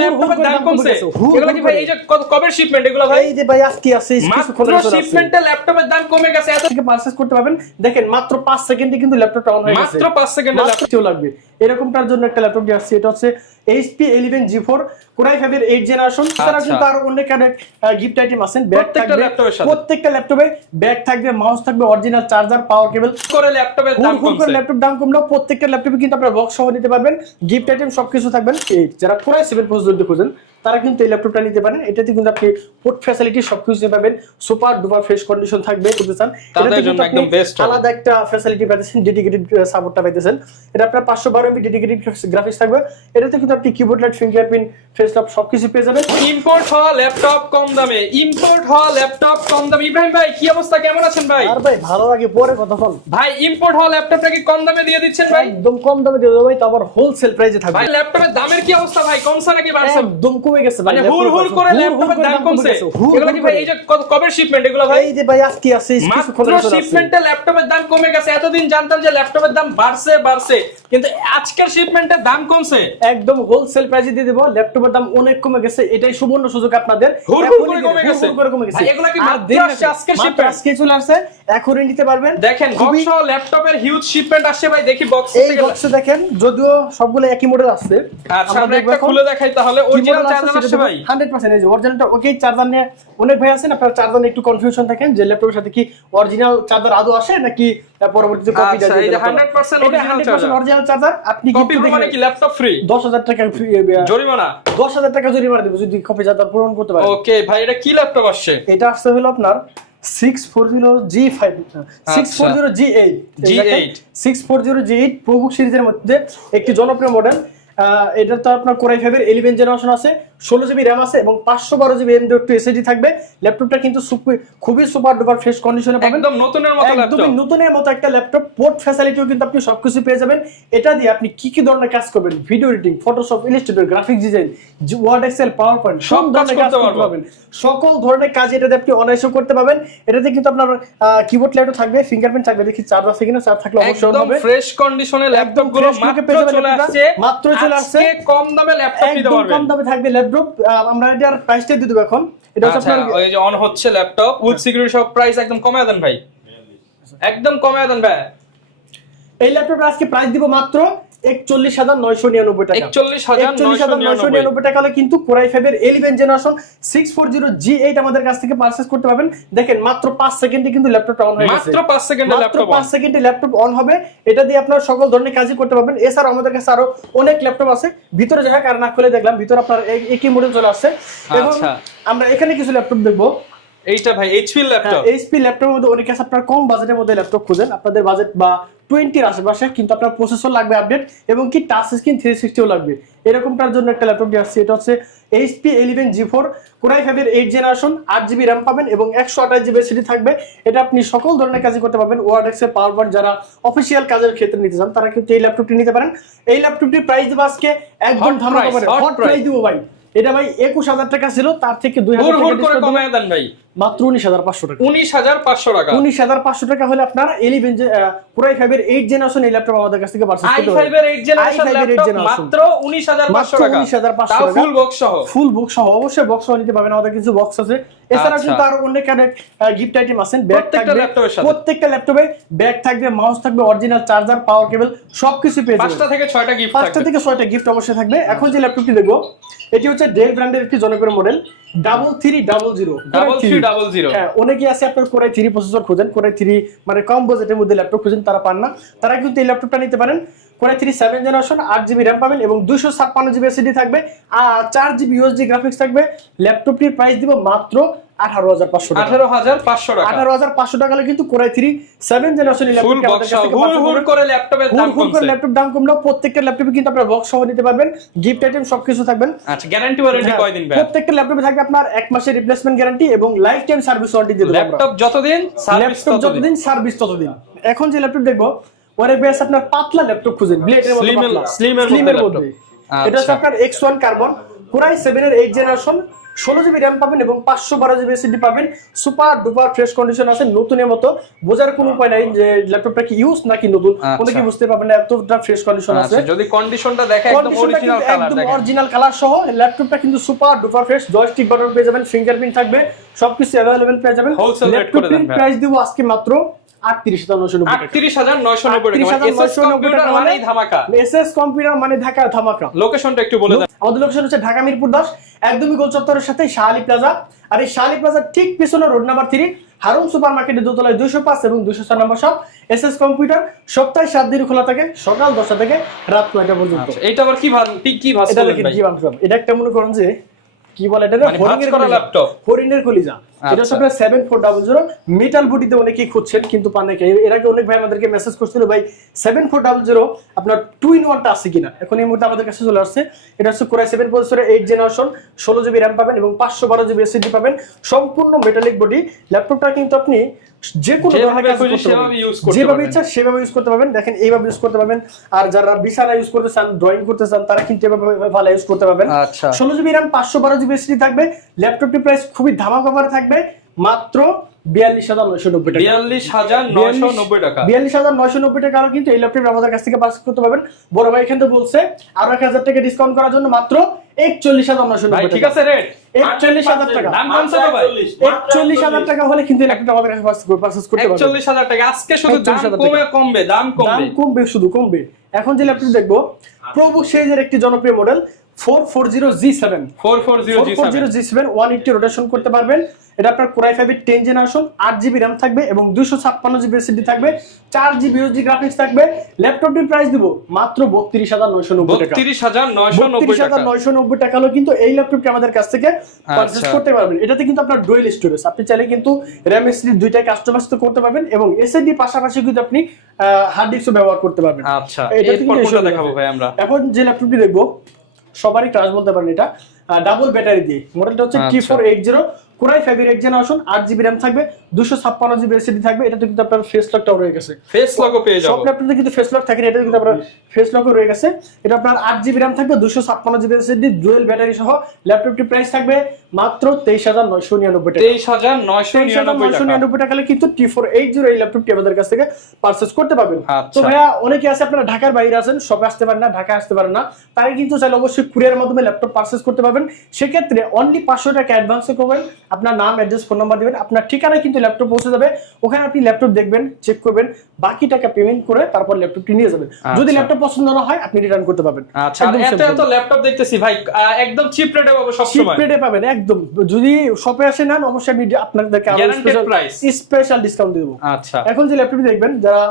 ল্যাপটপের দাম কমছে এগুলো কি ভাই এই যে কবে শিপমেন্ট এগুলো ভাই এই যে ভাই আজকে আছে মাত্র শিপমেন্টে ল্যাপটপের দাম কমে গেছে এত থেকে পারচেজ করতে পারবেন। দেখেন মাত্র 5 সেকেন্ডে কিন্তু ল্যাপটপটা অন হয়ে গেছে, মাত্র 5 সেকেন্ডে ল্যাপটপ লাগবে এরকমটার জন্য একটা ল্যাপটপ দিয়ে আসছে। এটা হচ্ছে HP 11 G4 Core i5 এর 8 জেনারেশন। তারা কিন্তু আরো অনেক গিফট আইটেম আছে, ব্যাগ থাকবে প্রত্যেকটা ল্যাপটপে, ব্যাগ থাকবে, মাউস থাকবে, অরিজিনাল চার্জার, পাওয়ার কেবল করে ল্যাপটপের দাম কমছে। ল্যাপটপ দাম কমলো, প্রত্যেকটা ল্যাপটপে কিন্তু আপনারা বক্স সহ নিতে পারবেন, গিফট আইটেম সবকিছু থাকবেন। এই যারা Core i7 প্রসেসর খুঁজেন তারা কিন্তু এই ল্যাপটপটা নিতে পারেন। এটাতে কিন্তু আপনি পোর্ট ফ্যাসিলিটি সবকিছু পাবেন, সুপার ডুপার ফ্রেশ কন্ডিশন থাকবে। বুঝতে চান তাদের জন্য একদম বেস্ট, আলাদা একটা ফ্যাসিলিটি পাচ্ছেন, ডেডিকেটেড সাপোর্টটা পাইতেছেন। এটা আপনার 512 MB ডেডিকেটেড গ্রাফিক্স থাকবে। এটাতে কিন্তু আপনি keyboard light, fingerprint, face lock সবকিছু পেয়ে যাবেন। ইম্পোর্ট হওয়া ল্যাপটপ কম দামে, ইম্পোর্ট হওয়া ল্যাপটপ কম দামে। ইব্রাহিম ভাই কি অবস্থা, কেমন আছেন ভাই? আর ভাই ভালো লাগে পরে কতক্ষণ ভাই ইম্পোর্ট হওয়া ল্যাপটপটা কি কম দামে দিয়ে দিচ্ছেন ভাই? একদম কম দামে দিয়ে দেবো ভাই, তো আবার হোলসেল প্রাইসে থাকবে। ভাই ল্যাপটপের দামের কি অবস্থা ভাই, কমছে নাকি বাড়ছে? একদম কমে গেছে ভাই, হুর হুর করে ল্যাপটপের দাম কমছে এগুলো কি ভাই এই যে কবে শিপমেন্ট এগুলো ভাই? এই যে ভাই আজকে আছে মাত্র শিপমেন্টে ল্যাপটপের দাম কমে গেছে। এতদিন জানতাম যে ল্যাপটপের দাম বাড়ছে কিন্তু আজকের শিপমেন্টের দাম কমছে, একদম হোলসেল প্রাইসে দিয়ে দেব। ল্যাপটপের দাম অনেক কমে গেছে, এটাই সুবর্ণ সুযোগ আপনাদের। হুর করে কমে গেছে ভাই, এগুলো কি মাত্র আজকের শিপমেন্ট, আজকে চলে আসছে, এখনই নিতে পারবেন। দেখেন বক্স সহ ল্যাপটপের হিউজ শিপমেন্ট আসছে ভাই। দেখি বক্স এই বক্সে দেখেন, যদিও সবগুলো একই মডেল আসছে। আচ্ছা আমরা একটা খুলে দেখাই তাহলে। অরিজিনাল চার্জার আসছে ভাই 100%। এই যে অরিজিনালটা ওকে, চার্জার নিয়ে অনেক ভাই আছেন আপনারা চার্জার নিয়ে একটু কনফিউশন থাকেন যে ল্যাপটপের সাথে কি অরিজিনাল চার্জার আদৌ আসে নাকি পরবর্তীতে কপি দেয়। এই যে 100% অরিজিনাল চার্জার, আপনি কপি মানে কি ল্যাপটপ ফ্রি, 10,000 টাকা ফ্রি, জরিমানা 10,000 টাকা জরিমানা দেব যদি কপি চার্জার পূরণ করতে পারেন। ওকে ভাই এটা কি ল্যাপটপ আসছে? এটা আসছে হলো আপনার 640G5 640G8 640G8 প্রোবুক সিরিজের মধ্যে একটি জনপ্রিয় মডেল। এটা তো আপনার Core i5 এর 11 জেনারেশন আছে, 16GB RAM আছে এবং 512GB M.2 SSD থাকবে। ল্যাপটপটা কিন্তু খুবই সুপার ডুপার ফ্রেশ কন্ডিশনে পাবেন, একদম নতুনের মতো ল্যাপটপ, একদম নতুনের মতো একটা ল্যাপটপ। পোর্ট ফ্যাসিলিটিও কিন্তু আপনি সবকিছু পেয়ে যাবেন। এটা দিয়ে আপনি কি কি ধরনের কাজ করবেন, video editing, Photoshop, illustrator, graphics design, Word, Excel, PowerPoint সব ধরনের কাজ করতে পারবেন। সকল ধরনের কাজ এটাতে আপনি অনায়াসে করতে পারবেন। এটাতে কিন্তু আপনার কিবোর্ড লাইটও থাকবে, ফিঙ্গারপ্রিন্ট থাকবে। দেখি চার্জ আছে কিনা, চার্জ থাকলে অবশ্যই হবে। একদম ফ্রেশ কন্ডিশনে ল্যাপটপ গুলো মাত্র চলে আসছে, আজকে কম দামে ল্যাপটপ নিতে পারবেন। কম দামে থাকবে ল্যাপটপ। আমরা এটার প্রাইসটা দিয়ে দেব এখন। এটা হচ্ছে আপনার ওই যে অন হচ্ছে ল্যাপটপ উইথ সিকিউরিটি সব প্রাইস একদম কমায় দেন ভাই, একদম কমায় দেন ভাই। এই ল্যাপটপের আজকে প্রাইস দিব মাত্র 41,999 টাকা। 41,999 টাকা হলে কিন্তু Core i5 এর 11 জেনারেশন 640G8 আমাদের কাছ থেকে পারচেজ করতে পারবেন। দেখেন মাত্র 5 সেকেন্ডে কিন্তু ল্যাপটপটা অন হয়ে গেছে, মাত্র 5 সেকেন্ডে ল্যাপটপ 5 সেকেন্ডে ল্যাপটপ অন হবে। এটা দিয়ে আপনারা সকল ধরনের কাজই করতে পারবেন। এছাড়া আমাদের কাছে আরো অনেক ল্যাপটপ আছে, ভিতরে যাই আর না খুলে দেখলাম, ভিতরে আপনার একই মডেল চলে আসছে। এবং আমরা এখানে কিছু ল্যাপটপ দেখবো। এইটা ভাই HP ল্যাপটপ, HP ল্যাপটপের মধ্যে অনেক আছে, আপনারা কম বাজেটের মধ্যে ল্যাপটপ খুঁজেন, আপনাদের বাজেট বা 20 এর আশেপাশে, কিন্তু আপনার প্রসেসর লাগবে আপডেট এবং কি টাচ স্ক্রিন 360ও লাগবে। এরকমটার জন্য একটা ল্যাপটপ দিয়ে আসছে। এটা হচ্ছে HP 11 G4 Core i5 এর 8 জেনারেশন, 8GB RAM পাবেন এবং 128GB SSD থাকবে। এটা আপনি সকল ধরনের কাজই করতে পারবেন, ওয়ার্ড, এক্সেল, পাওয়ার পয়েন্ট। যারা অফিসিয়াল কাজের ক্ষেত্রে নিতে চান তারা কিন্তু এই ল্যাপটপটি নিতে পারেন। এই ল্যাপটপটির প্রাইস দেব আজকে একদম ধামাকা করে, হট প্রাইস দিব ভাই। এটা ভাই 21,000 টাকা ছিল, তার থেকে 2,000 টাকা করে কমায় দেন ভাই, মাত্র 19,500 টাকা। 19,500 টাকা। 19,500 টাকা হলে আপনারা 11 Core i5 এর 8 জেনারেশন এই ল্যাপটপ আমাদের কাছ থেকে পারচেজ করতে পারবেন। i5 এর 8 জেনারেশন ল্যাপটপ মাত্র 19,500 টাকা, 19,500 তাও ফুল বক্স সহ। ফুল বক্স সহ, অবশ্যই বক্স সহ নিতে পারবেন। আমাদের কিছু বক্স আছে, এছাড়া কিন্তু আরো অনেক গিফট আইটেম আছে। ব্যাগ থাকবে প্রত্যেকটা ল্যাপটপে, ব্যাগ থাকবে, মাউস থাকবে, অরিজিনাল চার্জার, পাওয়ার কেবল সবকিছু পেয়ে যাবেন। 5টা থেকে 6টা গিফট থাকবে, 5টা থেকে 6টা গিফট অবশ্যই থাকবে। এখন যে ল্যাপটপটি দেখবো এটি হচ্ছে ডেল ব্র্যান্ডের একটি জনপ্রিয় মডেল 3300। হ্যাঁ, অনেকেই আছে আপনার Core i3 প্রসেসর খুঁজেন, Core i3 মানে কম বাজেটের মধ্যে ল্যাপটপ খুঁজেন, তারা পান না, তারা কিন্তু এই ল্যাপটপটা নিতে পারেন। Core i3 7 generation, 8GB RAM পাবেন এবং 256GB SSD থাকবে, আর 4GB USD গ্রাফিক্স থাকবে। ল্যাপটপটির প্রাইস দিব মাত্র 18,500 টাকা। 18,500 টাকা। 18,500 টাকা হলে কিন্তু Core i3 7 generation full box সহ হুর করে ল্যাপটপের দাম কমছে, ল্যাপটপ দাম কমলো। প্রত্যেকটা ল্যাপটপে কিন্তু আপনারা বক্স সহ নিতে পারবেন, গিফট আইটেম সবকিছু থাকবেন। আচ্ছা গ্যারান্টি ওয়ারেন্টি কয়দিন ভাই? প্রত্যেকটা ল্যাপটপে থাকবে আপনার 1 মাসের রিপ্লেসমেন্ট গ্যারান্টি এবং লাইফ টাইম সার্ভিস ওয়ারেন্টি দিয়ে দেব। ল্যাপটপ যতদিন সার্ভিস ততদিন। এখন যে ল্যাপটপ দেখবো ওরে বেস আপনার পাতলা ল্যাপটপ খুঁজেন, ব্লেডের মধ্যে পাতলা, স্লিমের মধ্যে। এটা হচ্ছে আপনার X1 কার্বন Core i7 এর 8 জেনারেশন 16GB RAM পাবেন এবং 512GB SSD পাবেন। সুপার ডুপার ফ্রেশ কন্ডিশন আছে, নতুনের মতো। বোঝার কোনো উপায় নাই যে ল্যাপটপটা কি ইউজ নাকি নতুন, অনেকে বুঝতে পারবেন না, এতটা ফ্রেশ কন্ডিশন আছে। যদি কন্ডিশনটা দেখে একদম অরিজিনাল কালার, একদম অরিজিনাল কালার সহ ল্যাপটপটা কিন্তু super duper fresh. Joystick button পেয়ে যাবেন, ফিঙ্গারপ্রিন্ট থাকবে, সবকিছু अवेलेबल পেয়ে যাবেন। হোলসেল রেট করে দেন ভাই। প্রাইস দিব আজকে মাত্র 38,990 টাকা। 38,990 টাকা। এসএস কম্পিউটার মানেই ধামাকা। এসএস কম্পিউটার মানে ঢাকা ধামাকা। লোকেশনটা একটু বলে দেন। আমাদের লোকেশন হচ্ছে ঢাকা মিরপুর 10, একদমই গোল চত্বরের সাথে শাহালি প্লাজা। আর এই শাহালি প্লাজার ঠিক পিছনে রোড নাম্বার 3 হারুন সুপার মার্কেটের দোতলায় 205 এবং 204 নম্বর শপ। এসএস কম্পিউটার সপ্তাহে 7 দিন খোলা থাকে, সকাল 10টা থেকে রাত 9টা পর্যন্ত। এটা আবার কি কি ভাঁজ এটা করলেন দেখেন ভাই? কি ভাঙলাম, এটা একটা মনে করেন যে কি বলে এটা, মানে ভাঁজ করা ল্যাপটপ, হরিণের কলিজা। এটা হচ্ছে আপনার 7400 মেটাল বডিতে অনেকেই খুঁজছেন কিন্তু পান নাই। এর আগে অনেক ভাই আমাদেরকে মেসেজ করছিল ভাই 7400 আপনার 2-in-1 টা আছে কিনা। এখন এই মুহূর্তে আমাদের কাছে চলে আসছে। এটা হচ্ছে Core i7 প্রসেসরে 8 জেনারেশন, 16GB RAM পাবেন এবং 512GB SSD পাবেন, সম্পূর্ণ মেটালিক বডি। ল্যাপটপটা কিন্তু আপনি যে কোনো ধরনের কাজ করতে পারবেন, যেভাবে ইচ্ছা সেভাবে ইউজ করতে পারবেন। দেখেন এইভাবে ইউজ করতে পারবেন। আর যারা বিছানা ইউজ করতে চান, ড্রয়িং করতে চান, তারা কিন্তু এভাবে ভালো ইউজ করতে পারবেন। 16GB RAM 512GB SSD থাকবে। ল্যাপটপটির প্রাইস খুবই ধামাকা অফারে থাকবে মাত্র 42,990 টাকা। 42,990 টাকা। 42,990 টাকা হলো কিন্তু এই ল্যাপটপ আমাদের কাছ থেকে পারচেজ করতে পারবেন। বড় ভাই এখান থেকে বলছে আরো 1000 টাকা ডিসকাউন্ট করার জন্য মাত্র 41,990 টাকা। ঠিক আছে রেট 41,000 টাকা। দাম কমছে তো ভাই। 41,000 টাকা হলে কিন্তু এই ল্যাপটপ আমাদের কাছে পারচেজ করতে পারবেন। 41,000 টাকা। আজকে শুধু দাম কমবে, দাম কমবে, শুধু কমবে। এখন যে ল্যাপটপ দেখবো প্রভু সিরিজের একটি জনপ্রিয় মডেল 440G7 440G7 180 রোটেশন করতে পারবেন। এটা আপনার Core i5 এর 10 জেনারেশন, 8GB RAM থাকবে এবং 256GB SSD থাকবে, 4GB USD গ্রাফিক্স থাকবে। ল্যাপটপটির প্রাইস দিব মাত্র 32,990 টাকা। 32,990 টাকা হলো কিন্তু এই ল্যাপটপটি আমাদের কাছ থেকে পারচেজ করতে পারবেন। এটাতে কিন্তু আপনার ডুয়াল স্টোরেজ, আপনি চাইলে কিন্তু RAM SSD দুইটাই কাস্টমাইজ করতে পারবেন এবং SSD পাশাপাশি কিন্তু আপনি হার্ড ডিস্কও ব্যবহার করতে পারবেন। আচ্ছা, এরপর কোনটা দেখাবো ভাই আমরা? এখন যে ল্যাপটপটি দেখবো সবারই ক্রাশ বলতে পারেন, এটা ডাবল ব্যাটারি দিয়ে। মডেলটা হচ্ছে T480 Core i5 এর 8 জেনারেশন, 8GB RAM থাকবে, 256GB SSD থাকবে। এটাতে কিন্তু আপনার ফেস লকটাও রয়ে গেছে, ফেস লকও পেয়ে যাবেন। সব ল্যাপটপে কিন্তু ফেস লক থাকে না, এটা কিন্তু আপনার ফেস লকও রয়ে গেছে। এটা আপনার 8GB RAM থাকবে, 256GB SSD, ডুয়াল ব্যাটারি সহ। ল্যাপটপটির প্রাইস থাকবে মাত্র 23,999 টাকা। 23,999 টাকা হলে কিন্তু T480 এই ল্যাপটপটি আমাদের কাছ থেকে পারচেজ করতে পারবেন। তো আচ্ছা ভাইয়া অনেকে আছে আপনারা ঢাকার বাইরে আছেন, সবে আসতে পারেন না, ঢাকা আসতে পারেন না, তারা কিন্তু চাইলে অবশ্যই কুরিয়ারের মাধ্যমে ল্যাপটপ পারচেজ করতে পারবেন। সেক্ষেত্রে অনলি 500 টাকা অ্যাডভান্স করবেন, আপনার নাম, অ্যাড্রেস, ফোন নাম্বার দিবেন, আপনার ঠিকানায় কিন্তু ল্যাপটপ পৌঁছে যাবে। ওখানে আপনি ল্যাপটপ দেখবেন, চেক করবেন, বাকি টাকা পেমেন্ট করে তারপর ল্যাপটপটি নিয়ে যাবেন। যদি ল্যাপটপ পছন্দ না হয় আপনি রিটার্ন করতে পারবেন। আচ্ছা, এত ল্যাপটপ দেখতেছি ভাই, একদম চিপ রেটে পাবো সব সময়। চিপ রেটে পাবেন একদম। যদি শপে আসে নেন অবশ্যই আমি আপনাদেরকে স্পেশাল ডিসকাউন্ট দেব। আচ্ছা, এখন যে ল্যাপটপটি দেখবেন, যারা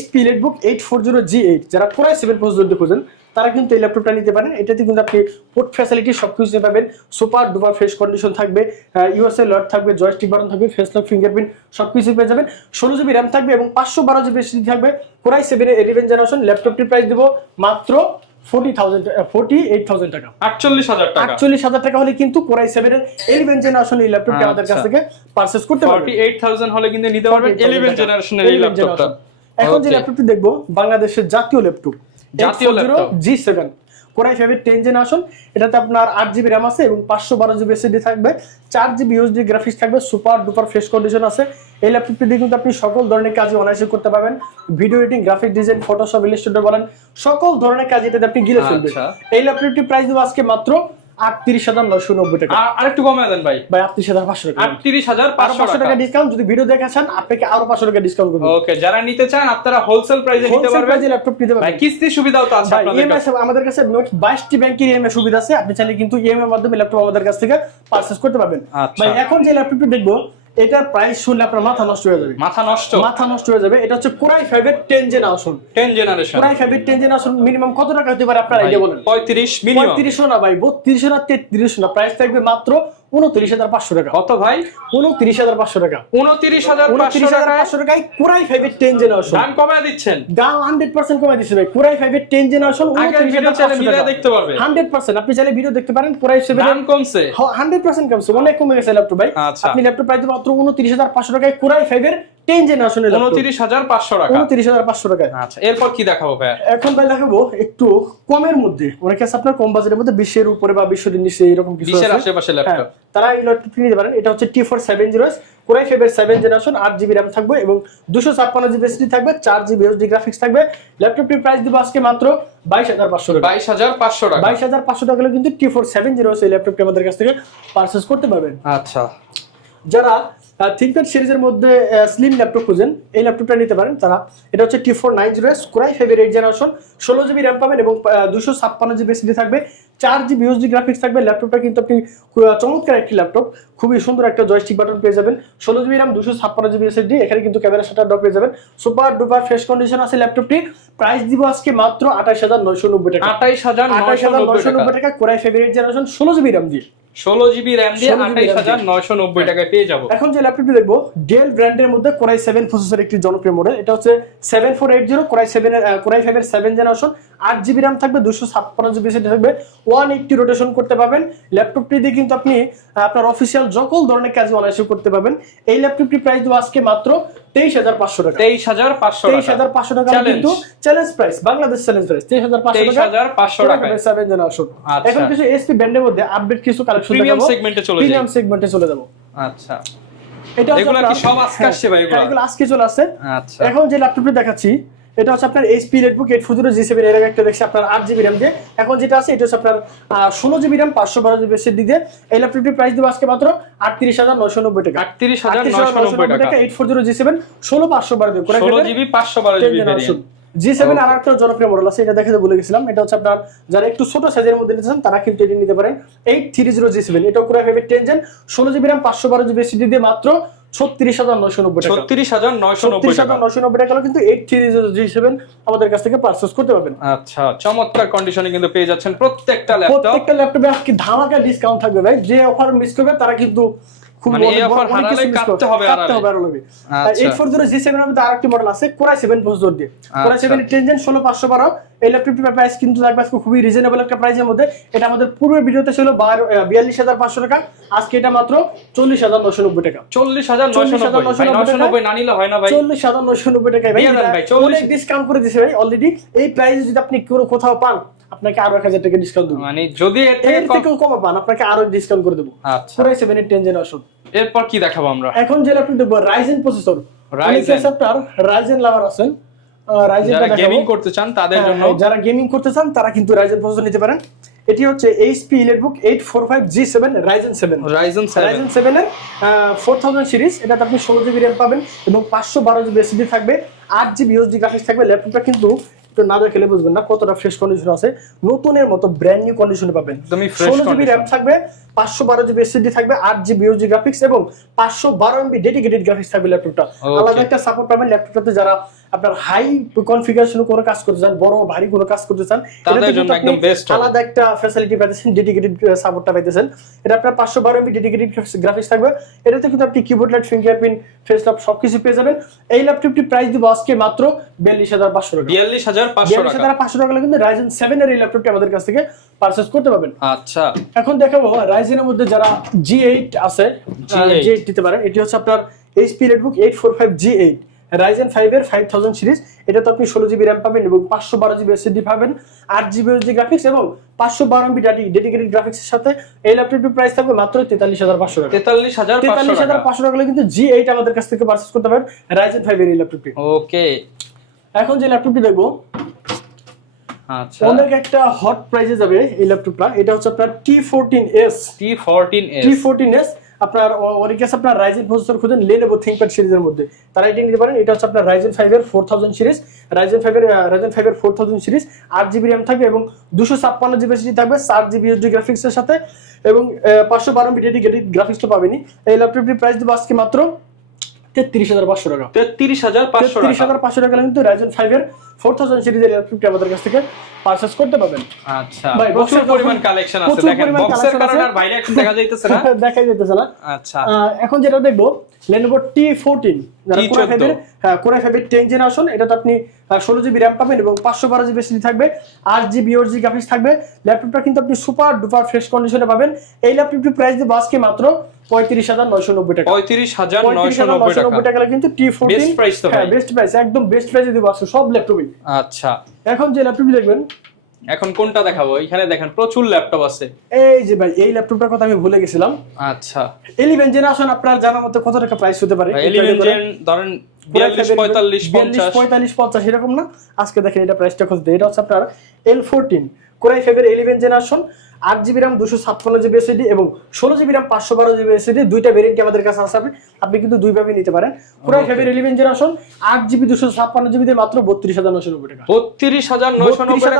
HP EliteBook 840G8 যারা Core i7 প্রসেসর খোঁজেন তারা কিন্তু এই ল্যাপটপটা নিতে পারেন। এটাতে কিন্তু আপনি পোর্ট ফ্যাসিলিটি সবকিছু পাবেন, সুপার ডুপার ফ্রেশ কন্ডিশন থাকবে, ইউএসএ লক থাকবে, জয়স্টিক বাটন থাকবে, ফেস লক, ফিঙ্গারপ্রিন্ট সবকিছু পেয়ে যাবেন। 16GB RAM থাকবে এবং 512GB SSD থাকবে। Core i7 এর 11 জেনারেশন। ল্যাপটপটির প্রাইস দেব মাত্র 48,000 টাকা। 48,000 টাকা। 48,000 টাকা হলে কিন্তু Core i7 এর 11 জেনারেশন এই ল্যাপটপটি আমাদের কাছ থেকে পারচেজ করতে পারবেন। 48,000 হলে কিন্তু নিতে পারবেন 11 জেনারেশনের এই ল্যাপটপটা। এখন যে ল্যাপটপটি দেখবো বাংলাদেশের জাতীয় ল্যাপটপ G7 Core i5 এর 10 জেনারেশন। এটাতে আপনার 8GB RAM আছে এবং 512GB SSD থাকবে, 4GB USD গ্রাফিক্স থাকবে, সুপার ডুপার ফ্রেশ কন্ডিশন আছে। এই ল্যাপটপটি দিয়ে কিন্তু আপনি সকল ধরনের কাজ অনায়াসে করতে পারবেন। Video editing, graphic design, Photoshop, Illustrator বলেন, সকল ধরনের কাজ এটাতে আপনি গিলে ফেলবেন। এই ল্যাপটপটির প্রাইস দেব আজকে মাত্র 38,990 টাকা। আরেকটু কমায় দেন ভাই। 38,500 টাকা। 38,500 টাকা ডিসকাউন্ট। যদি ভিডিও দেখাছেন আপনাকে আরো 500 টাকা ডিসকাউন্ট করব। ওকে, যারা নিতে চান আপনারা হোলসেল প্রাইসে নিতে পারবেন। ল্যাপটপ নিতে পারবেন। ভাই কিস্তি সুবিধাও তো আছে আপনাদের কাছে। আমাদের কাছে 22টি ব্যাংকের ইএমআই সুবিধা আছে, আপনি চাইলে কিন্তু ইএমআই এর মাধ্যমে ল্যাপটপ আমাদের কাছ থেকে পারচেজ করতে পারবেন। ভাই এখন যে ল্যাপটপটি দেখবো এটার প্রাইস শুনলে আপনার মাথা নষ্ট হয়ে যাবে। মাথা নষ্ট হয়ে যাবে। এটা হচ্ছে Core i5 এর 10 জেনারেশন। Core i5 এর 10 জেনারেশন মিনিমাম কত টাকা হতে পারে আপনারা আইডিয়া বলেন? 35 মিনিমাম। 35 না ভাই, 32 না 33 না, প্রাইস থাকবে মাত্র 29,500 টাকা। কত ভাই? 29,500 টাকা। 29,500 টাকায় Core i5 এর 10 জেনারেশন। দাম কমায় দিচ্ছেন? দাম 100% কমায় দিচ্ছি ভাই। Core i5 এর 10 জেনারেশন 29,500 টাকা দেখতে পারবে। 100% আপনি চাইলে ভিডিও দেখতে পারেন। Core i7 দাম কমছে? 100% কমছে, অনেক কমে গেছে ল্যাপটপ ভাই। আপনি ল্যাপটপ প্রাইস মাত্র 29,500 টাকায় Core i5 এর 10 জেনারেশনের 29500 টাকা। 29500 টাকায়। আচ্ছা, এরপর কি দেখাবো ভাই? এখন ভাই দেখাবো একটু কমের মধ্যে, অনেক আছে আপনার কম বাজেটের মধ্যে 20 এর উপরে বা 20 এর নিচে এরকম কিছু 20 এর আছে। আশেপাশে ল্যাপটপ, তারা এই ল্যাপটপটি নিতে পারেন। এটা হচ্ছে T470 Core i5 এর 7 জেনারেশন, 8GB RAM থাকবে এবং 256GB SSD থাকবে, 4GB HD গ্রাফিক্স থাকবে। ল্যাপটপটির প্রাইস দিব আজকে মাত্র 22500 টাকা। 22500 টাকা। 22500 টাকা হলে কিন্তু T470 এই ল্যাপটপটি আমাদের কাছ থেকে পারচেজ করতে পারবেন। আচ্ছা, যারা থিংকপ্যাড সিরিজের মধ্যে স্লিম ল্যাপটপ খুঁজেন, এই ল্যাপটপটা নিতে পারেন তারা। এটা হচ্ছে T490 Core i5 এর 8 জেনারেশন, 16GB RAM পাবেন এবং 256GB SSD থাকবে, 4GB HD গ্রাফিক্স থাকবে। ল্যাপটপটা কিন্তু আপনি চমৎকার একটি ল্যাপটপ, খুবই সুন্দর একটা জয়স্টিক বাটন পেয়ে যাবেন, 16GB RAM 256GB SSD, এখানে কিন্তু ক্যামেরা শাটার পেয়ে যাবেন। সুপার ডুপার ফ্রেশ কন্ডিশন আছে ল্যাপটপটি। প্রাইস দিব আজকে মাত্র 28990 টাকা। 28990 টাকা Core i5 এর 8 জেনারেশন, 16GB RAM দিয়ে 16GB RAM দিয়ে 28990 টাকায় পেয়ে যাবো। এখন যে ল্যাপটপটি দেখবো, ডেল ব্র্যান্ডের মধ্যে Core i7 প্রসেসর একটি জনপ্রিয় মডেল। এটা হচ্ছে 7480 Core i5 এর 7 জেনারেশন, 8GB RAM থাকবে, 256GB SSD থাকবে, 180 রোটেশন করতে পারবেন। ল্যাপটপটি দিয়ে কিন্তু আপনি আপনার অফিসিয়াল সকল ধরনের কাজ অনায়াসে করতে পারবেন। এই ল্যাপটপটি প্রাইস দেবো আজকে মাত্র 23500 টাকা। 23500 টাকা কিন্তু challenge price, Bangladesh challenge price 23500 টাকা। এখন কিছু এসপি ব্র্যান্ডের মধ্যে আপডেট কিছু কালেকশন প্রিমিয়াম দেখাবো, সেগমেন্টে চলে যাই। প্রিমিয়াম সেগমেন্টে চলে যাব। আচ্ছা, এটা এগুলো কি সব আজকে আসছে ভাই? এগুলো আজকে চলে আসছে। আচ্ছা, এখন যে ল্যাপটপটি দেখাচ্ছি এটা হচ্ছে আপনার HP Netbook 840 G7 এর আগে একটা দেখছি আপনার 8GB RAM দিয়ে। এখন যেটা আছে এটা হচ্ছে আপনার 16GB RAM 512GB SSD দিয়ে। এই ল্যাপটপটির প্রাইস দেব আজকে মাত্র 38990 টাকা। 38990 টাকা। 840 G7 16512 দিয়ে 16GB 512GB ভেরিয়েন্ট। G7 আর একটা জনপ্রিয় মডেল আছে, এটা দেখাতে ভুলে গেছিলাম। এটা হচ্ছে আপনার যারা একটু ছোট সাইজের মধ্যে নিতে চান তারা কিন্তু এটা নিতে পারেন। 830 G7 এটা Core i5 এর 10 gen, 16GB RAM 512GB SSD দিয়ে মাত্র 36990 টাকা। 36990 টাকা কিন্তু 830 G7 আমাদের কাছ থেকে পারচেজ করতে পারবেন। আচ্ছা, চমৎকার কন্ডিশনে কিন্তু পেয়ে যাচ্ছেন প্রত্যেকটা ল্যাপটপে আজকে ধামাকা ডিসকাউন্ট থাকবে ভাই। যে অফার মিস করবে তারা কিন্তু মানে এই অফার হারালে কাটতে হবে আর 840 G7 এর মধ্যে আরেকটি মডেল আছে Core i7 প্রসেসর দিয়ে। Core i7 এর 10 জেন 16512। এই ল্যাপটপটির প্রাইস কিন্তু লাগবে আজকে খুবই রিজনেবল একটা প্রাইসের মধ্যে। এটা আমাদের পূর্বের ভিডিওতে ছিল 42500 টাকা, আজকে এটা মাত্র 40990 টাকা। 40990 না নিলে হয় না ভাই। 40990 টাকায় ভাই অনেক ডিসকাউন্ট করে দিয়েছে ভাই অলরেডি। এই প্রাইস যদি আপনি কোথাও পান আপনাকে আরো 1000 টাকা ডিসকাউন্ট দেব, মানে যদি এর থেকে কম পান আপনাকে আরো ডিসকাউন্ট করে দেব। আচ্ছা, Core i7 এর 10 জেনারেশন। এরপর কি দেখাবো আমরা? এখন যে ল্যাপটপ দেখব Ryzen প্রসেসর। Ryzen আপনার Ryzen লাভার আছেন, যারা গেমিং করতে চান তাদের জন্য, যারা গেমিং করতে চান তারা কিন্তু Ryzen প্রসেসর নিতে পারেন। এটি হচ্ছে HP Netbook 845 G7 Ryzen 7 এর 4000 সিরিজ। এটাতে আপনি 16GB RAM পাবেন এবং 512GB SSD থাকবে, 8GB HD গ্রাফিক্স থাকবে। ল্যাপটপটা কিন্তু না দেখলে বুঝবেন না কতটা ফ্রেশ কন্ডিশন আছে, নতুনের মতো ব্র্যান্ড নিউ কন্ডিশনে পাবেন। 16GB RAM থাকবে, 512GB SSD থাকবে, 8GB HD গ্রাফিক্স এবং 512MB ডেডিকেটেড গ্রাফিক্স থাকবে ল্যাপটপটা। আলাদা একটা সাপোর্ট পাবেন ল্যাপটপটাতে। যারা আপনার হাই কনফিগারেশনে কোনো কাজ করতে চান, বড় ভারী কোনো কাজ করতে চান, তাদের জন্য একদম বেস্ট। আলাদা একটা ফ্যাসিলিটি পাইতেছেন, ডেডিকেটেড সাপোর্টটা পাইতেছেন। এটা আপনার 512MB ডেডিকেটেড গ্রাফিক্স থাকবে। এটাতে কিন্তু আপনি keyboard light, fingerprint, face lock সবকিছু পেয়ে যাবেন। এই ল্যাপটপটি প্রাইস দিব আজকে মাত্র 42500 টাকা। 42500 টাকা কিন্তু Ryzen 7 এর এই ল্যাপটপটি আমাদের কাছ থেকে পারচেজ করতে পারবেন। আচ্ছা, এখন দেখাবো Ryzen এর মধ্যে যারা G8 আছে, G8 দিতে পারেন। এটি হচ্ছে আপনার HP Netbook 845 G8 Ryzen 5 এর 5000 সিরিজ। এটা তো আপনি 16GB RAM পাবেন এবং 512GB SSD পাবেন, 8GB HD গ্রাফিক্স এবং 512MB ডেডিকেটেড গ্রাফিক্সের সাথে। এই ল্যাপটপটির প্রাইস থাকবে মাত্র 43500 টাকা। 43500 টাকা কিন্তু G8 আমাদের কাছ থেকে পারচেজ করতে পারবেন Ryzen 5 এর এই ল্যাপটপটি। ওকে, এখন যে ল্যাপটপটি দেখবো, আচ্ছা, অনেক একটা হট প্রাইসে যাবে এই ল্যাপটপটা। এটা হচ্ছে আপনার T14s। আপনার অনেকে আছে আপনার Ryzen প্রসেসর খুঁজেন Lenovo ThinkPad সিরিজের মধ্যে, তারা এটা নিতে পারেন। এটা হচ্ছে আপনার Ryzen 5 এর 4000 সিরিজ। Ryzen 5 এর 4000 সিরিজ, 8GB RAM থাকবে এবং 256GB SSD থাকবে, 4GB HD গ্রাফিক্সের সাথে এবং 512MB ডেডিকেটেড গ্রাফিক্স তো পাবেনই। এই ল্যাপটপটির প্রাইস দেব আজকে মাত্র 33500 টাকা। 33500 টাকা কিন্তু Ryzen 5 এর 4000 সিরিজের ল্যাপটপটি আমাদের কাছ থেকে পারচেজ করতে পারবেন। আচ্ছা, প্রচুর পরিমাণ কালেকশন আছে, দেখেন বক্সের কারণে আর বাইরে এখন দেখা যাইতেছে না। দেখা যাইতেছে না। আচ্ছা, এখন যেটা দেখবো Lenovo T14 যারা Core i5 এর 10 জেনারেশন। এটাতে আপনি 16GB RAM পাবেন এবং 512GB SSD থাকবে, 8GB HD গ্রাফিক্স থাকবে। ল্যাপটপটা কিন্তু আপনি সুপার ডুপার ফ্রেশ কন্ডিশনে পাবেন। এই ল্যাপটপটির প্রাইস দেব আজকে মাত্র 35,990 টাকা। 35,990 টাকা কিন্তু T14 বেস্ট প্রাইস তো ভাই। হ্যাঁ বেস্ট প্রাইস, একদম বেস্ট প্রাইসে দিব আজকে সব ল্যাপটপই। আচ্ছা, এখন যে ল্যাপটপটি দেখবেন, এখন কোনটা দেখাবো? এখানে দেখেন প্রচুর ল্যাপটপ আছে। এই যে ভাই এই ল্যাপটপটার কথা আমি ভুলে গেছিলাম। আচ্ছা, 11 জেনারেশন আপনার জানার মতো কত টাকা প্রাইস হতে পারে? 11 জেন ধরেন 42 45 50 45 50 এরকম না। আজকে দেখেন এটা প্রাইসটা কত। এটা হচ্ছে আপনার L14 Core i5 এর 11 generation, 8GB RAM 256GB SSD এবং 16GB RAM 512GB SSD, দুইটা ভেরিয়েন্ট আমাদের কাছে আছে। আপনি কিন্তু দুইভাবে নিতে পারেন। Core i5 এর 11 জেনারেশন 8GB 256GB দিয়ে মাত্র 32,990 টাকা। 32,990 টাকা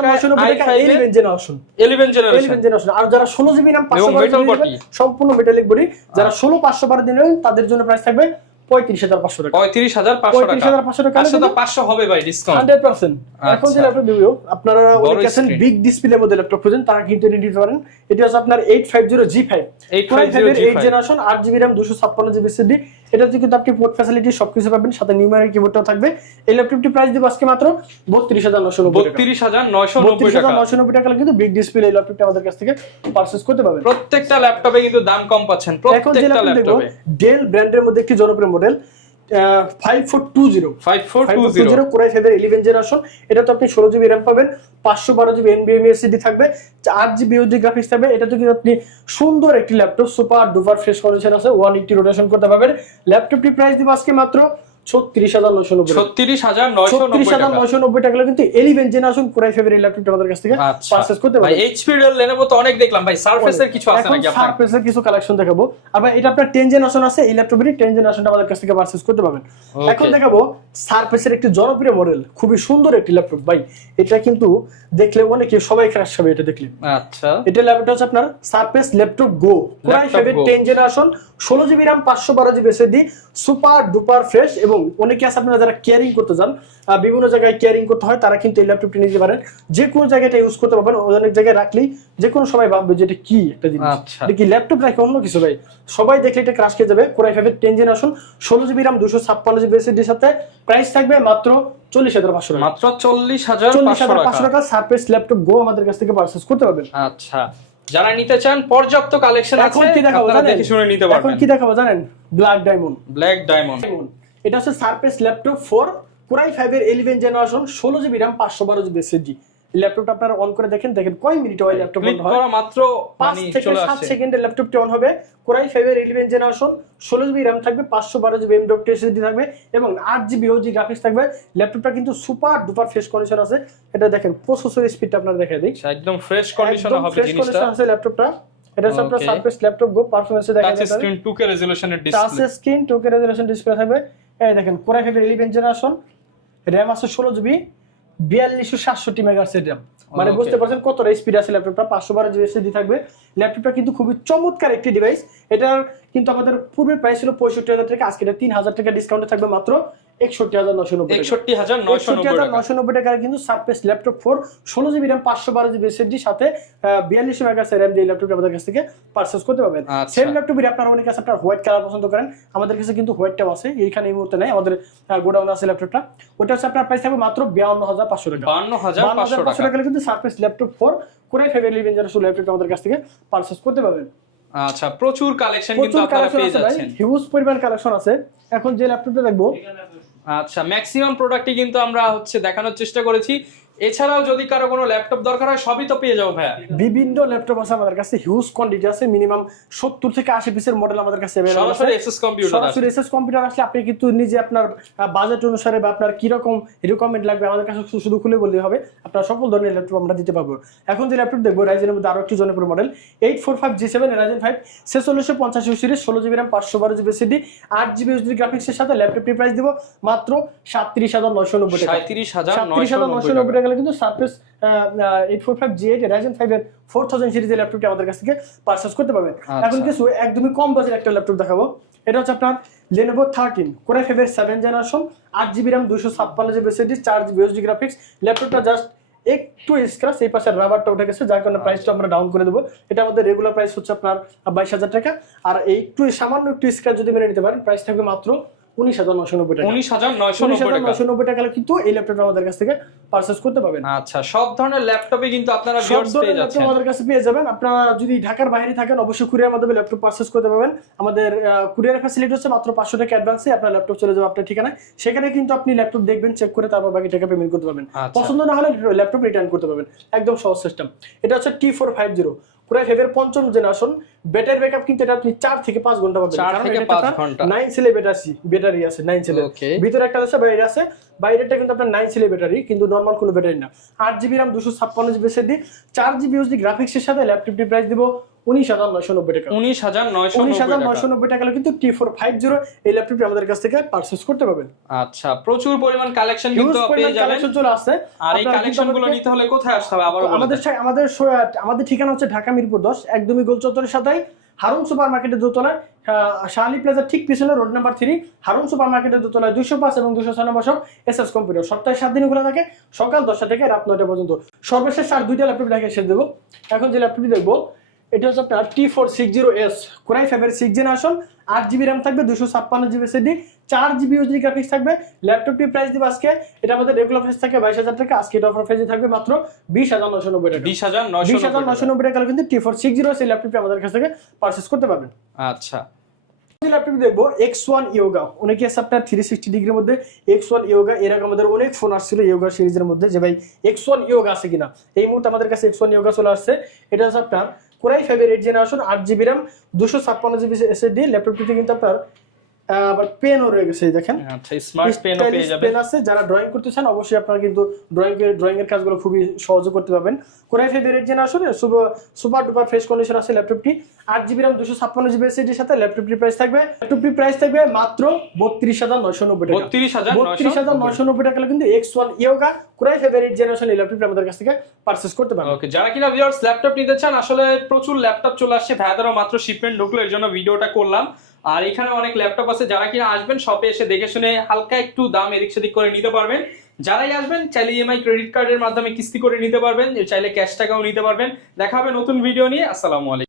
i5 11 জেনারেশন। 11 জেনারেশন। আর যারা 16GB RAM 512GB সম্পূর্ণ মেটালিক বডি, যারা 16 512 দিনের তাদের জন্য প্রাইস থাকবে 35,500 টাকা। 35,500 টাকা। আসলে তো 500 হবে ভাই ডিসকাউন্ট 100%। এখন যে ল্যাপটপ দিব আপনারা অনেকে আছেন বিগ ডিসপ্লের মধ্যে ল্যাপটপ খুঁজেন, তারা কিন্তু নিতে পারেন। এটা হচ্ছে আপনার 850G5 8 generation, 8GB RAM 256GB SSD। এটাতে কিন্তু আপনি পোর্ট ফ্যাসিলিটি সবকিছু পাবেন, সাথে নিউমেরিক কিবোর্ডটাও থাকবে। এই ল্যাপটপটি প্রাইস দিব আজকে মাত্র 32,990 টাকা। 32,990 টাকা কিন্তু বিগ ডিসপ্লে এই ল্যাপটপটি আমাদের কাছ থেকে পারচেজ করতে পারবেন। প্রত্যেকটা ল্যাপটপে কিন্তু দাম কম পাচ্ছেন। প্রত্যেকটা ল্যাপটপে ডেল ব্র্যান্ডের মধ্যে একটি জনপ্রিয় মডেল 5420 Core i5 এর 11 জেনারেশন। এটা তো আপনি 16GB RAM পাবেন, 512GB NVMe SSD থাকবে, 8GB USD গ্রাফিক্স থাকবে। এটা তো কিন্তু আপনি সুন্দর একটি laptop, super duper fresh condition আছে, 180 রোটেশন করতে পারবেন। ল্যাপটপটি প্রাইস দিব আজকে মাত্র 36,990 টাকা কিন্তু 11 জেনারেশন Core i5 এর ল্যাপটপটা আমাদের কাছ থেকে পারচেজ করতে পারবেন। ভাই HP Dell Lenovo তো অনেক দেখলাম ভাই, Surface এর কিছু আছে নাকি আপনার? Surface এর কিছু কালেকশন দেখাবো। আবার এটা আপনার 10 জেনারেশন আছে, এই ল্যাপটপেরই 10 জেনারেশনটা আমাদের কাছ থেকে পারচেজ করতে পারবেন। এখন দেখাবো Surface এর একটি জনপ্রিয় মডেল, খুবই সুন্দর একটি ল্যাপটপ ভাই। এটা কিন্তু দেখলে অনেকে সবাই ক্রাশ খাবে এটা দেখলে। আচ্ছা, এটা ল্যাপটপটা হচ্ছে আপনার Surface Laptop Go Core i5 এর 10 generation, 16GB RAM 512GB SSD, super duper fresh. এবং অনেকে আছে আপনারা যারা কেয়ারিং করতে যান, বিভিন্ন জায়গায় কেয়ারিং করতে হয়, তারা কিন্তু এই ল্যাপটপটি নিতে পারেন। যে কোনো জায়গায় এটা ইউজ করতে পারবেন, অনেক জায়গায় রাখলেই যে কোনো সবাই ভাববে যে এটা কি একটা জিনিস, এটা কি ল্যাপটপ নাকি অন্য কিছু ভাই। সবাই দেখলে এটা ক্রাশ খেয়ে যাবে। Core i5 এর 10 generation, 16GB RAM 256GB SSD এর সাথে প্রাইস থাকবে মাত্র 40,500 টাকা। মাত্র 40,500 টাকা Surface Laptop Go আমাদের কাছ থেকে পারচেজ করতে পারবেন। আচ্ছা, যারা নিতে চান পর্যাপ্ত কালেকশন আছে, আপনারা দেখে শুনে নিতে পারবেন। এখন কি দেখাবো জানেন? Black diamond. এটা হচ্ছে Surface Laptop 4 Core i5 এর 11 generation, 16GB RAM 512GB SSD। ল্যাপটপটা আপনারা অন করে দেখেন কয় মিনিট হয় ল্যাপটপ অন হয়। মাত্র 5 থেকে 7 সেকেন্ডে ল্যাপটপটি অন হবে। Core i5 এর 11 জেনারেশন, 16GB RAM থাকবে, 512GB M.2 SSD থাকবে এবং 8GB OG গ্রাফিক্স থাকবে। ল্যাপটপটা কিন্তু সুপার ডুপার ফ্রেশ কন্ডিশন আছে। এটা দেখেন প্রসেসর স্পিডটা আপনারা দেখাই দিই, একদম ফ্রেশ কন্ডিশনে হবে জিনিসটা। আছে ল্যাপটপটা। এটা হচ্ছে আপনার Surface Laptop Go পারফরম্যান্সে দেখা যাচ্ছে। টাচ স্ক্রিন 2K রেজোলিউশনের display, touch screen 2K resolution display থাকবে। এই দেখেন Core i5 এর 11 জেনারেশন, RAM আছে 16GB, 4267 মেগাহার্টজ RAM। মানে বুঝতে পারছেন কতটা স্পিড আছে ল্যাপটপটা। 512GB SSD থাকবে। ল্যাপটপটা কিন্তু খুবই চমৎকার একটি ডিভাইস। এটার কিন্তু আমাদের পূর্বের প্রাইস ছিল 65,000 টাকা, আজকে এটা 3,000 টাকা ডিসকাউন্টে থাকবে মাত্র 61,990 টাকা কিন্তু Surface Laptop 4 16GB RAM 512GB SSD সাথে 42 মেগাহার্টজ RAM দিয়ে ল্যাপটপটা আমাদের কাছ থেকে পারচেজ করতে পারবেন। সেম ল্যাপটপের আপনারা অনেকে আছে আপনারা হোয়াইট কালার পছন্দ করেন, আমাদের কাছে কিন্তু হোয়াইটটাও আছে, এইখানে এই মুহূর্তে নাই, আমাদের গোডাউনে আছে ল্যাপটপটা। ওটা হচ্ছে আপনার প্রাইস থাকবে মাত্র 52,500 টাকা। 52,500 টাকা কিন্তু Surface Laptop 4 Core i5 এর 11 জেনারেশন ল্যাপটপটা আমাদের কাছ থেকে পারচেজ করতে পারবেন। আচ্ছা, প্রচুর কালেকশন কিন্তু আপনারা পেয়ে যাচ্ছেন, হিউজ পরিমাণ কালেকশন আছে। এখন যে ল্যাপটপটা দেখবো, আচ্ছা ম্যাক্সিমাম প্রোডাক্টই কিন্তু আমরা দেখানোর চেষ্টা করেছি। এছাড়াও যদি কারো কোনো ল্যাপটপ দরকার হয় সবই তো পেয়ে যাবো ভাইয়া। বিভিন্ন ল্যাপটপ আছে আমাদের কাছে, হিউজ কোয়ান্টিটি আছে, মিনিমাম 70 থেকে 80 পিসের মডেল আমাদের কাছে अवेलेबल আছে। সরাসরি এসএস কম্পিউটার আসলে আপনি কিন্তু নিজে আপনার বাজেট অনুসারে বা আপনার কি রকম রিকমেন্ড লাগবে আমাদের কাছে শুধু খুলে বললেই হবে, আপনার সকল ধরনের ল্যাপটপ আমরা দিতে পারবো। এখন যে ল্যাপটপ দেখবো Ryzen এর মধ্যে আরো একটি জনপ্রিয় model 845G7 Ryzen 5 4650 series, 16GB RAM 512GB SSD, 8GB USD গ্রাফিক্সের সাথে ল্যাপটপটির প্রাইস দিব মাত্র 37,990 টাকা। 37,990 টাকা কিন্তু Surface 845G8 Ryzen 5 এর 4000 সিরিজের ল্যাপটপটি আমাদের কাছ থেকে পারচেজ করতে পারবেন। এখন কিছু একদমই কম বাজেট একটা ল্যাপটপ দেখাবো। এটা হচ্ছে আপনার Lenovo 13 Core i5 এর 7 generation, 8GB RAM 256GB SSD, 4GB USD graphics. ল্যাপটপটা জাস্ট একটু স্ক্র্যাচ, এই পাশের রাবারটা উঠে গেছে, যার কারণে প্রাইসটা আমরা ডাউন করে দেবো। এটা আমাদের রেগুলার প্রাইস হচ্ছে আপনার 22,000 টাকা, আর এই একটু সামান্য একটু স্ক্র্যাচ যদি মেনে নিতে পারেন প্রাইস থাকবে মাত্র 19,990 টাকা। 19,990 টাকা। টাকা কিন্তু এই ল্যাপটপটা আমাদের কাছ থেকে পারচেজ করতে পারবেন। আচ্ছা, সব ধরনের ল্যাপটপে কিন্তু আপনারা সব ভিউয়ার্স পেয়ে ধরনের ল্যাপটপ যাচ্ছেন। আমাদের কাছে পেয়ে যাবেন। আপনারা যদি ঢাকার বাইরে থাকেন অবশ্যই কুরিয়ার মাধ্যমে ল্যাপটপ পারচেজ করতে পারবেন। আমাদের কুরিয়ার ফ্যাসিলিটি হচ্ছে মাত্র 500 টাকা অ্যাডভান্সে আপনার ল্যাপটপ চলে যাবে আপনার ঠিকানায়। সেখানে কিন্তু আপনি ল্যাপটপ দেখবেন, চেক করে তারপর বাকি টাকা পেমেন্ট করতে পারবেন। আচ্ছা। পছন্দ না হলে ল্যাপটপ রিটার্ন করতে পারবেন। একদম সহজ সিস্টেম। এটা হচ্ছে T450 Core i5 এর 5ম জেনারেশন। ব্যাটারি ব্যাকআপ কিন্তু এটা আপনি 4 থেকে 5 ঘন্টা পাবেন। 4 থেকে 5 ঘন্টা। 9 সেলের ব্যাটারি আছে, 9 সেলের। Okay. ভিতরে একটা আছে, বাইরে আছে। বাইরেটা কিন্তু আপনার 9 সেলের ব্যাটারি, কিন্তু নরমাল কোনো ব্যাটারি না। 8GB RAM 256GB SSD 4GB USD গ্রাফিক্সের সাথে ল্যাপটপটি প্রাইস দিব 19,990 টাকা। 19,990 টাকা কিন্তু T450 এই ল্যাপটপটি আমাদের কাছ থেকে পারচেজ করতে পারবেন। আচ্ছা, প্রচুর পরিমাণ কালেকশন কিন্তু পেয়ে যাবেন। কালেকশন চলে আসছে। আর এই কালেকশনগুলো নিতে হলে কোথায় আসতে হবে আবার বলুন। আমাদের ঠিকানা হচ্ছে ঢাকা মিরপুর 10, একদমই গোল চত্বরের সাথে হারুন সুপার মার্কেটের দোতলায়, শাহালি প্লাজার ঠিক পিছনে রোড নাম্বার 3, হারুন সুপার মার্কেটের দোতলায় 205 এবং 206 নম্বর শপ SS কম্পিউটার। সপ্তাহে 7 দিন খোলা থাকে, সকাল 10টা থেকে রাত 9টা পর্যন্ত। সর্বশেষ আর 2টা ল্যাপটপ দেখে শেষ দেবো। এখন যে ল্যাপটপটি দেখবো এটা হচ্ছে আপনার T460S Core i5 এর 6 জেনারেশন। 8GB RAM থাকবে, 256GB SSD, 4GB USD graphics থাকবে। ল্যাপটপটির প্রাইস দিব আজকে, এটা আমাদের রেগুলার প্রাইস থাকে 22,000 টাকা, আজকে এটা অফার প্রাইসে থাকবে মাত্র 20,990 টাকা। 20,990 টাকা কিন্তু T460 এই ল্যাপটপটি আমাদের কাছ থেকে পারচেজ করতে পারবেন। আচ্ছা, ল্যাপটপ দেখবো X1 Yoga। অনেকে আছে আপনার 360 ডিগ্রির মধ্যে X1 Yoga। এর আগে আমাদের অনেক ফোন আসছিল Yoga সিরিজের মধ্যে যে ভাই X1 Yoga আছে কিনা। এই মুহূর্তে আমাদের কাছে X1 Yoga চলে আসছে। এটা হচ্ছে আপনার Core i5 এর 8 generation, 8GB RAM 256GB SSD। ল্যাপটপটিতে কিন্তু আপনার আবার পেনও রয়ে গেছে, দেখেন। আচ্ছা, স্মার্ট পেনও পেয়ে যাবেন। পেন আছে, যারা ড্রয়িং করতে চান অবশ্যই আপনারা কিন্তু ড্রয়িং এর কাজগুলো খুবই সহজে করতে পারবেন। Core i5 এর 8 generation, super duper fresh condition আছে ল্যাপটপটি। 8GB RAM 256GB SSD এর সাথে ল্যাপটপটির প্রাইস থাকবে মাত্র 32,990 টাকা। 32,990 টাকা কিন্তু X1 Yoga Core i5 এর 8 জেনারেশন এই ল্যাপটপটি আমাদের কাছ থেকে পারচেজ করতে পারবেন। ওকে, যারা কিনা ভিউয়ার্স ল্যাপটপ নিতে চান, আসলে প্রচুর ল্যাপটপ চলে আসছে, ভাইয়াদেরও মাত্র শিপমেন্ট ঢুকলো, এর জন্য ভিডিওটা করলাম। আর এখানে অনেক ল্যাপটপ আছে, যারা কিনা আসবেন শপে এসে দেখে শুনে হালকা একটু দাম এদিক সেদিক করে নিতে পারবেন। যারাই আসবেন চাইলে ইএমআই ক্রেডিট কার্ডের মাধ্যমে কিস্তি করে নিতে পারবেন, চাইলে ক্যাশ টাকাও নিতে পারবেন। দেখা হবে নতুন ভিডিও নিয়ে। আসসালামু আলাইকুম।